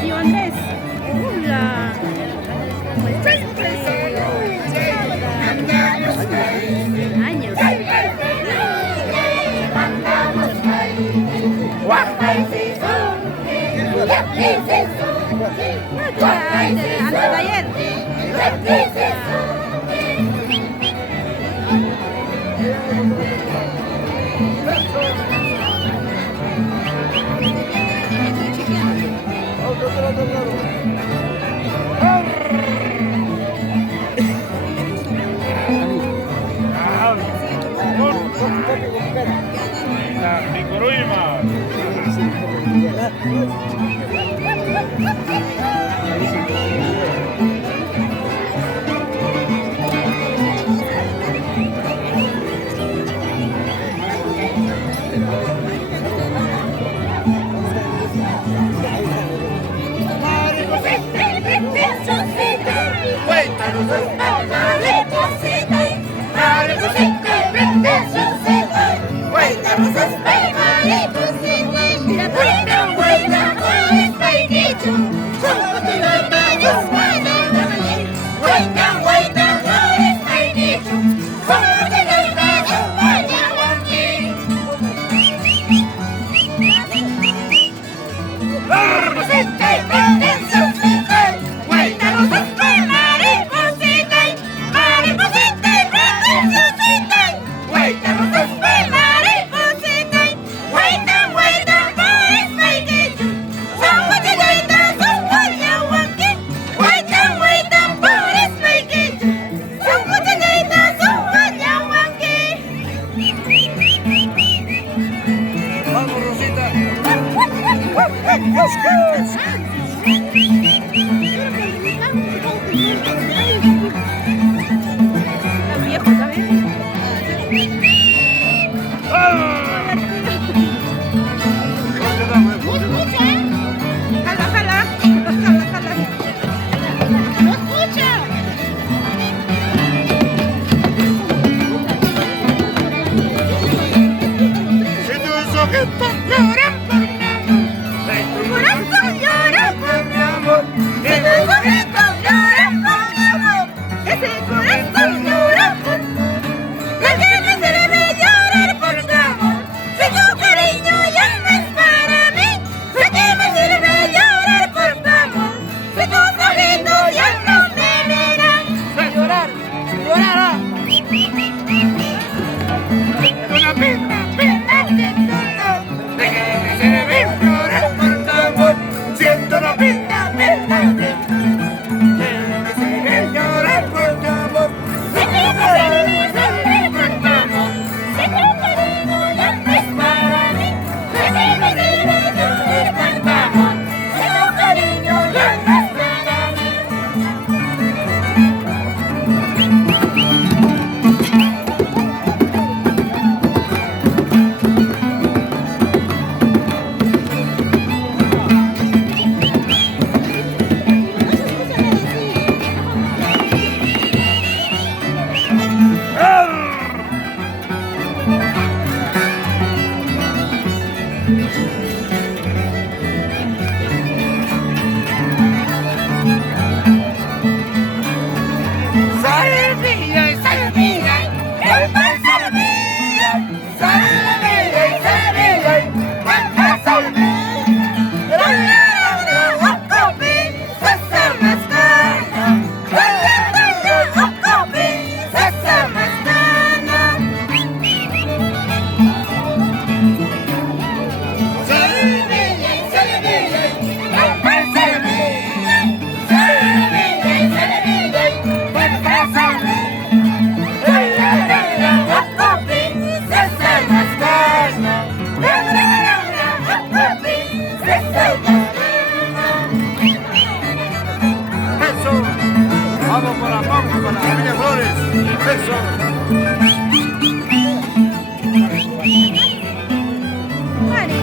Tío Andrés, hola. Años. Antes de ayer. Vamos para la familia Flores. Eso. Vale.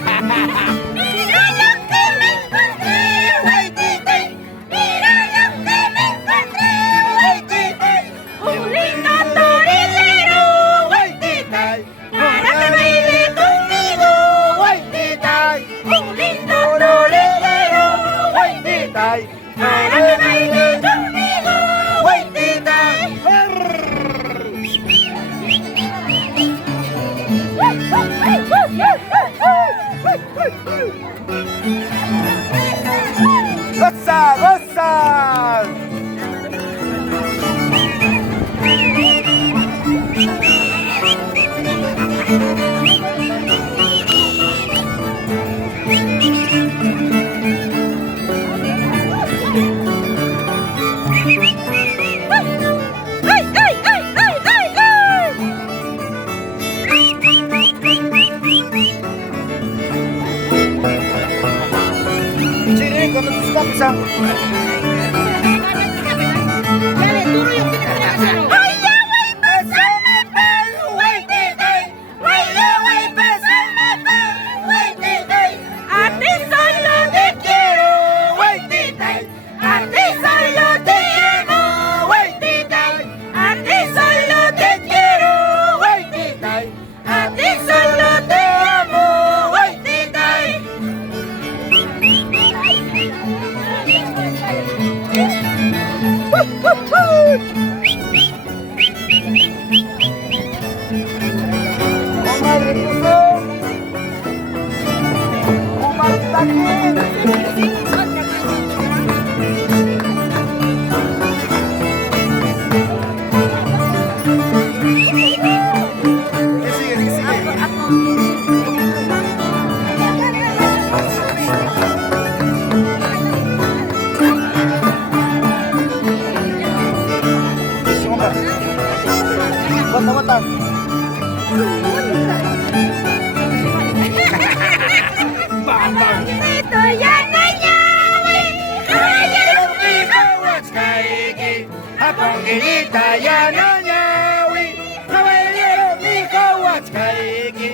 Mira lo que me encontré, Waititi. Mira lo que me encontré, Waititi. Un lindo torilero, Waititi. Para que baile conmigo, Waititi. Un lindo torilero, Waititi. Para que baile conmigo, Waititi. ¡Goza, goza! ¡Ay, ay, ay, ay, ay, ay! Sini, kamu suka pisang? Dale, duro yung pinakasalo. Ay, away, besame, pero Waititi. Ay, away, besame, pero Waititi. A ti solo te quiero, Waititi. A ti solo te amo, Waititi. A ti solo te quiero, Waititi. A ti solo te amo, Waititi. Comadre Tuso. Comadre Takin. ¿Qué sigue? ¿Qué sigue? Sombra. Bota, bota. Ito yan na yawi, Caballero fijo, Huaxcaiki. Aponguinita ya no ñawi. Caballero fijo, Huaxcaiki.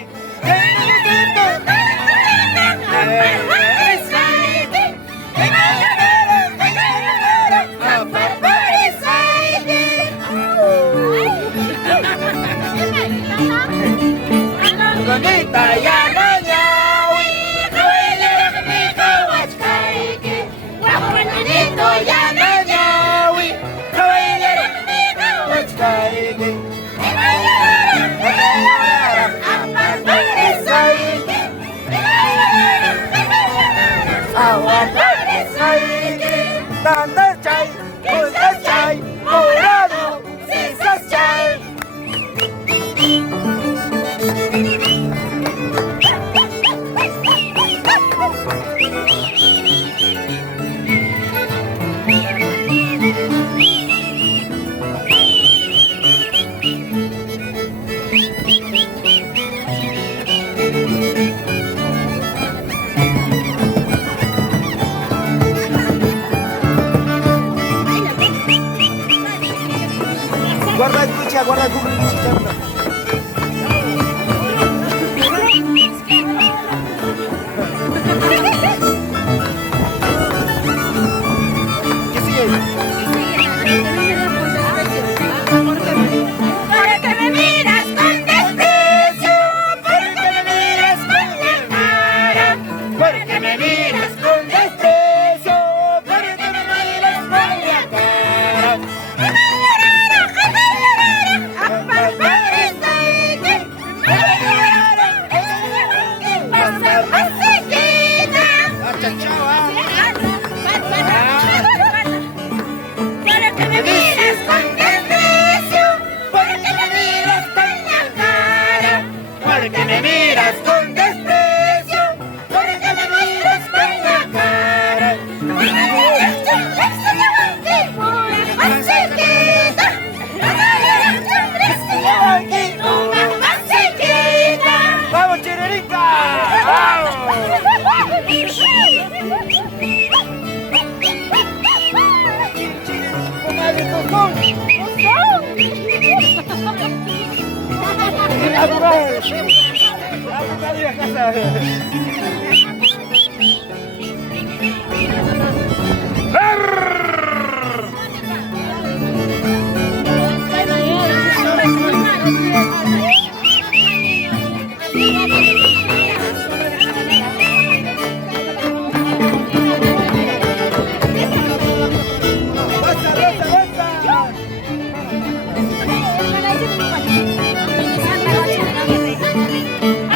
Bonita ya no ñawi. Caballero fijo, Huaxcaiki. Bonito ya no ñawi. Caballero fijo, Huaxcaiki. Tantas chay, muchas chay, morado, sisas chay. Guarda el cuchillo, guarda el cuchillo. ¿Qué sigue? Porque me miras con desprecio, porque me miras con la cara, Porque me miras con desprecio, porque me miras con la cara. Porque me miras con desprecio, porque me miras con la cara, Porque me miras con desprecio, porque me miras con la cara. ¡Vamos, Chirerita! ¡Vamos! ¡Comadre Tostón! ¡Natural! ¡Natural de casa!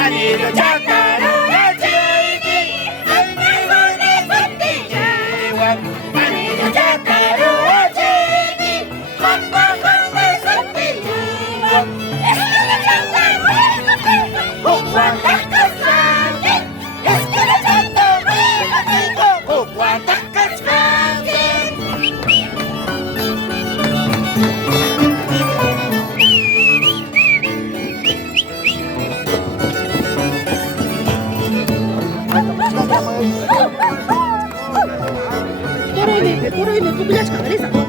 Anillo chácaro acheiti, anillo sattijiwan. Anillo chácaro acheiti, mamma mamma sattijiwan. Kukuan takasake, eskele chato mekatiko, kukuan takasake. Puro ini, tú punya sekali sama.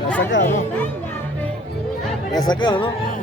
¿La has sacado, no? ¿La has sacado, no?